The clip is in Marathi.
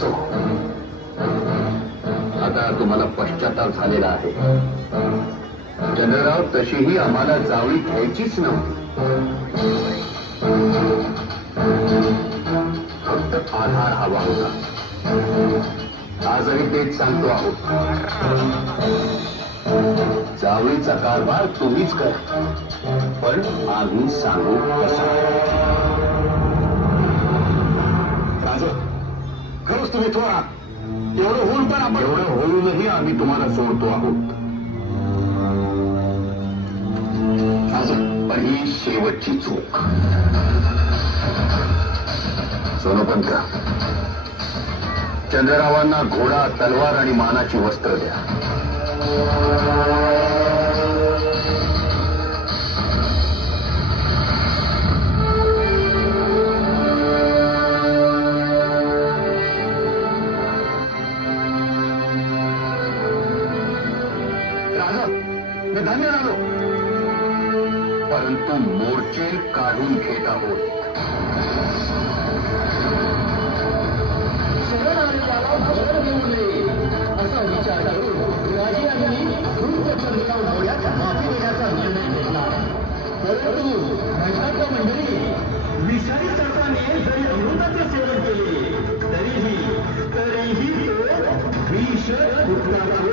असो आता तुम्हाला पश्चाताप झालेला आहे. चंद्रराव तशीही आम्हाला जावळी घ्यायचीच नव्हती. फक्त आधार हवा होता. आजही तेच सांगतो आहोत. जावळीचा कारभार तुम्हीच करा. पण आम्ही सांगू कसा खरंच तुम्ही थोडा एवढं होऊन पण आपण एवढं होऊनही आम्ही तुम्हाला सोडतो आहोत. पण ही शेवटची चूक. सोनोपंत चंद्ररावांना घोडा तलवार आणि मानाची वस्त्र द्या. झालं. मी धन्य झालो. परंतु मोर्चे काढून घेत आहोत. शरण आणि त्याला शरण मिळवले असा विचार करून राजे यांनी देण्याचा निर्णय घेतला. परंतु राज्यात मंडळी विषारी सर्पाने जरी अमृताचे सेवन केले तरीही तरीही तो विष उठला